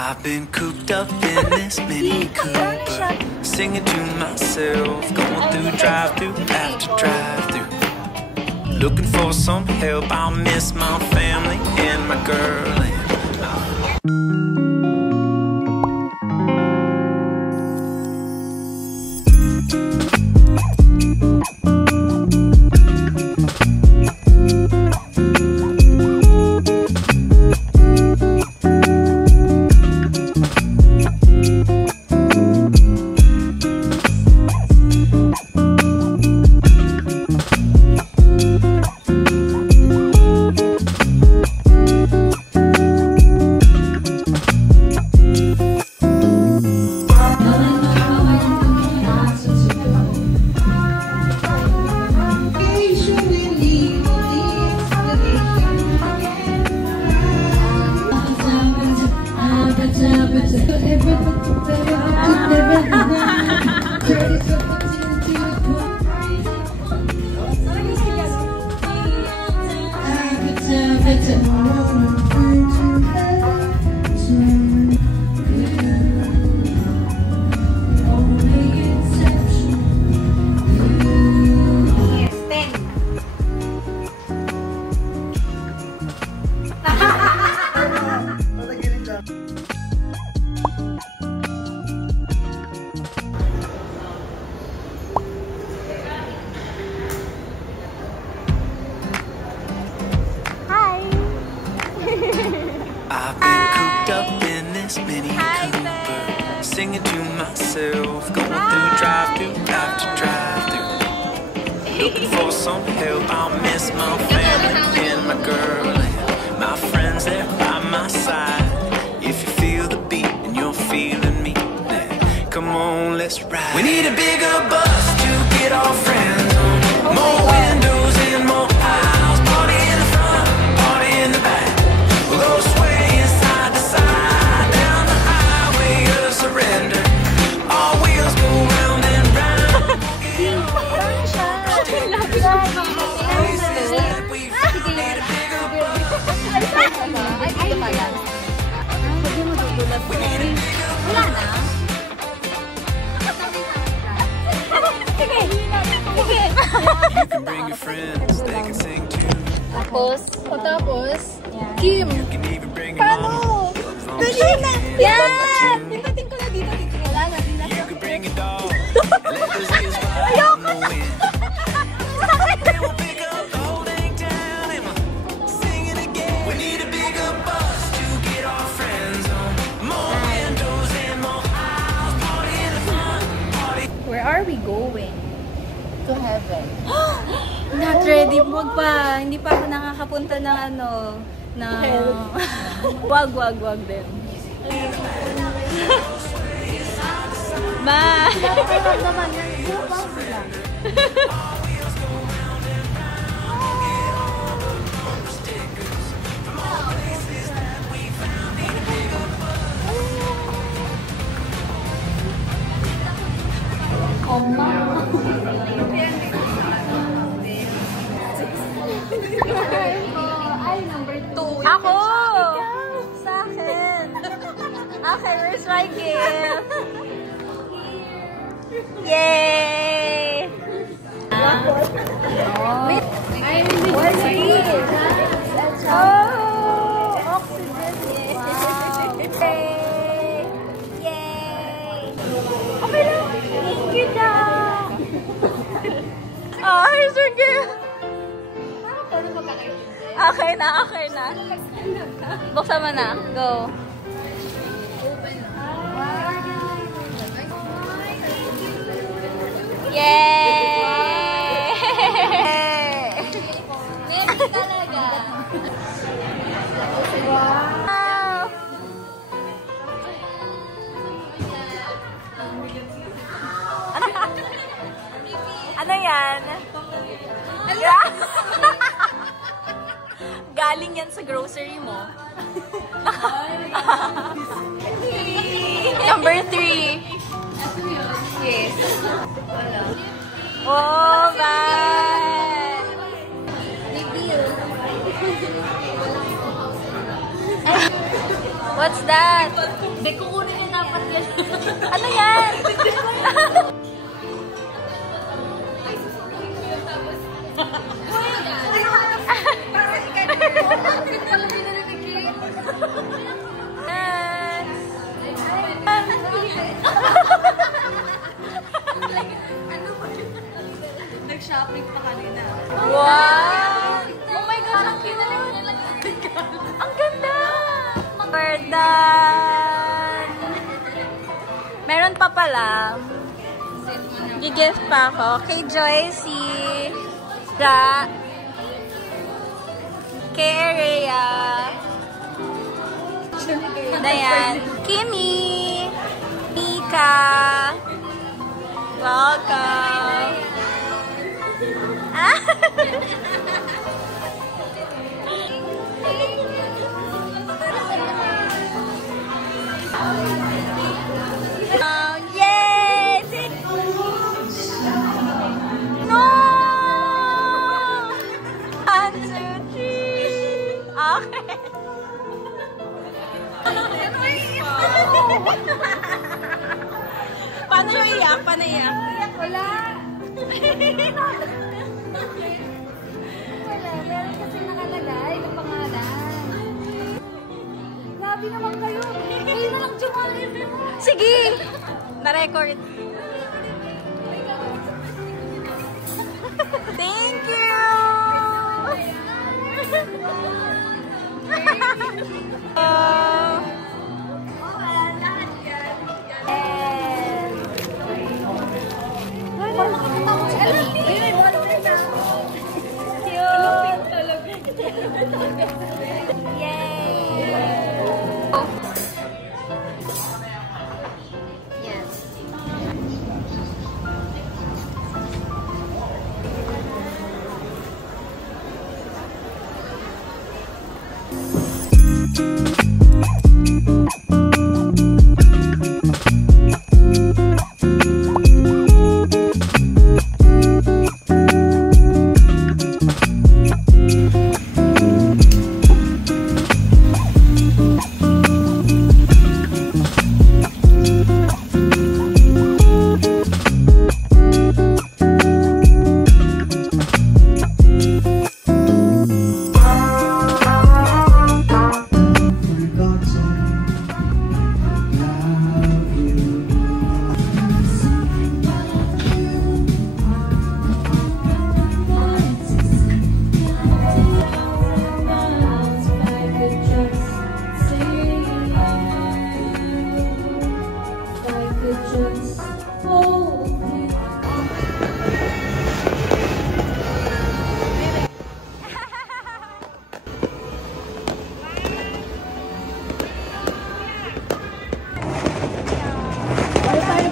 I've been cooped up in this Mini Cooper, singing to myself, going through drive-through after drive-through, looking for some help. I'll miss my family and my girl and I've been cooped up in this Mini Cooper, singing to myself, going through drive-through after drive-through, looking for some help. I'll miss my family and my girl and my friends there by my side. If you feel the beat and you're feeling me, then come on, let's ride. We need a bigger bus to get our friends on, more windows and more aisles, party in the front, party in the back. We'll go swaying side to side down the highway of surrender. All wheels go round and round. You can bring your friends, they can sing too. Tapos, Kim, You can even bring it paano? on. Dali na! Yan! Pindutin ko na dito. Wala na, di na. You can bring it all. And let those wheels fly on the wind. Then we'll pick up the whole dang town and we'll sing it again. We need a bigger bus to get our friends on. More windows and more aisles, party in the front, party. Where are we going? To heaven. Not ready. Wag pa. Hindi pa ako nakakapunta ng ano. Na... wag din. Ma! Ako! Sa akin! Okay, where's my gift? Yay! What's this? Oh! Oxygen! Yay! Yay! Okay lang! Thank you, Dad! Oh, here's your gift! Okay na. Buksan mo na. Go. Yay! Merry talaga. Wow! Ano yan? Galing yan sa grocery mo. Number 3. Yes. Oh, bye! What's that? Hindi, kukunin niya dapat yan. Ano yan? Ay, susukuhin ko yun tapos. Parang si Kanye. Pala pinanagigit. Ano ba? Nag-shopping pa kanina. Wow! Oh my gosh, ang cute! Ang ganda! We're done! Meron pa pala. Gigift pa ako kay Joycey, Ra, kay Rhea, Dayan, Kimi, Mika, welcome! Yay! No! 1, 2, 3. Okay. Paano yung iyak? Paano iyak? Iyak, wala. Wala, meron kasi nakalagay ng pangalan. Grabe naman kayo. Kayo na lang Jumali. Sige! Na-record. Thank you!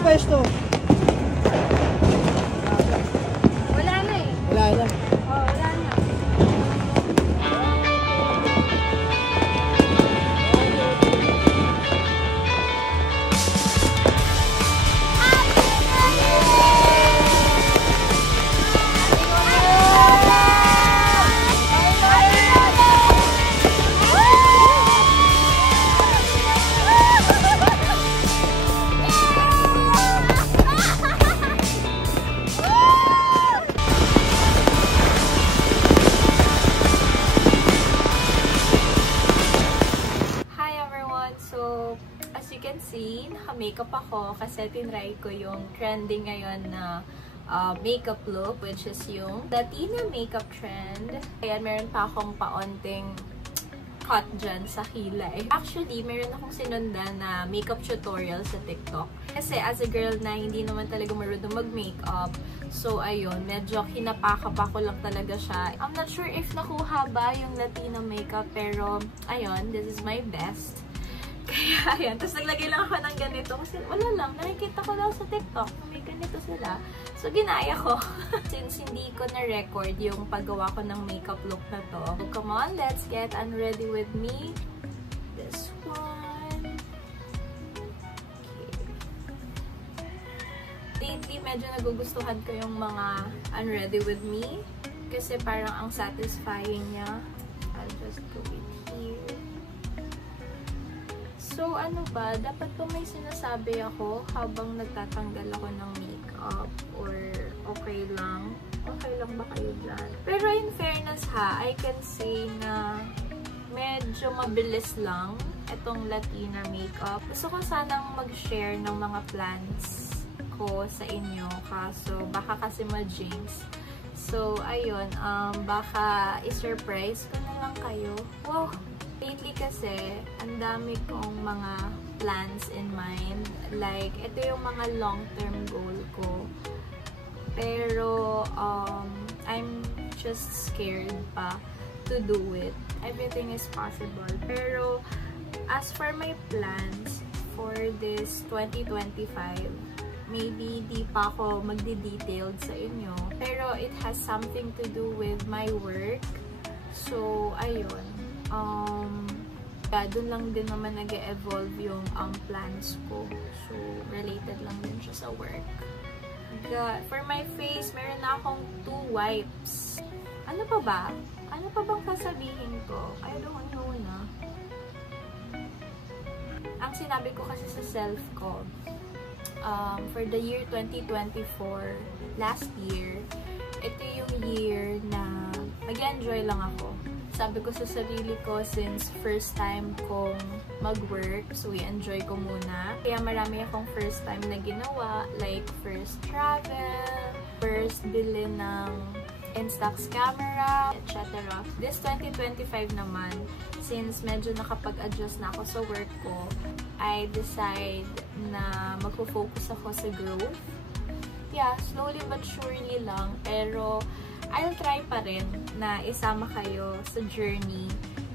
Pwesto. Wala na eh. Wala na. Oh, wala na. See, naka-makeup ako kasi tinry ko yung trending ngayon na makeup look, which is yung Latina makeup trend. Ayan, meron pa akong paonting cut dyan sa kilay. Actually, meron akong sinundan na makeup tutorial sa TikTok. Kasi as a girl na hindi naman talaga marunong mag-makeup, so ayun, medyo kinapaka ko lang talaga siya. I'm not sure if nakuha ba yung Latina makeup, pero ayun, this is my best. Kaya, ayan. Tapos naglagay lang ako ng ganito. Kasi wala lang. Nakikita ko lang sa TikTok. May ganito sila. So, ginaya ko. Since hindi ko na-record yung paggawa ko ng makeup look na to. So, come on, let's get unready with me. This one. Okay. Lately, medyo nagugustuhan ko yung mga unready with me. Kasi parang ang satisfying niya. I'll just go in here. So, ano ba, dapat ba may sinasabi ako habang nagtatanggal ako ng makeup? Or okay lang? Okay lang ba kayo dyan? Pero in fairness ha, I can say na medyo mabilis lang itong Latina makeup. Gusto ko sanang mag-share ng mga plans ko sa inyo, kaso baka kasi ma-jinx. So, ayun, baka i-surprise ko na lang kayo. Wow! Lately kasi, ang dami kong mga plans in mind. Like, ito yung mga long-term goal ko. Pero, I'm just scared pa to do it. Everything is possible. Pero, as for my plans for this 2025, maybe di pa ako magdi-detailed sa inyo. Pero, it has something to do with my work. So, ayun. Doon lang din naman nag-evolve yung plans ko. So, related lang din siya sa work. For my face, meron na akong 2 wipes. Ano pa ba? Ano pa bang sasabihin ko? I don't know na. Ang sinabi ko kasi sa self ko, for the year 2024, last year, ito yung year na mag-enjoy lang ako. Sabi ko sa sarili ko, since first time kong mag-work, so i-enjoy ko muna. Kaya marami akong first time na ginawa, like first travel, first bili ng Instax camera, etc. This 2025 naman, since medyo nakapag-adjust na ako sa work ko, I decide na magpo-focus ako sa growth. Yeah, slowly but surely lang, pero I'll try pa rin na isama kayo sa journey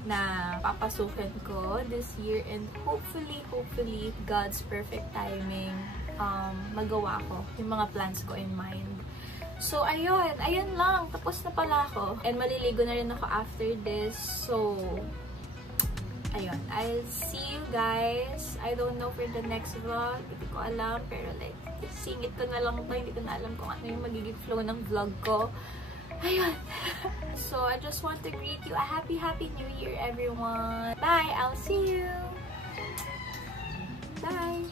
na papasukin ko this year, and hopefully, God's perfect timing, magawa ko yung mga plans ko in mind. So, ayun lang. Tapos na pala ako. And maliligo na rin ako after this. So, ayun. I'll see you guys. I don't know for the next vlog. Hindi ko alam. Pero like, singit ko na lang to. Hindi ko na alam kung ano yung magiging flow ng vlog ko. Ayun. So, I just want to greet you a happy New Year, everyone. Bye! I'll see you! Bye!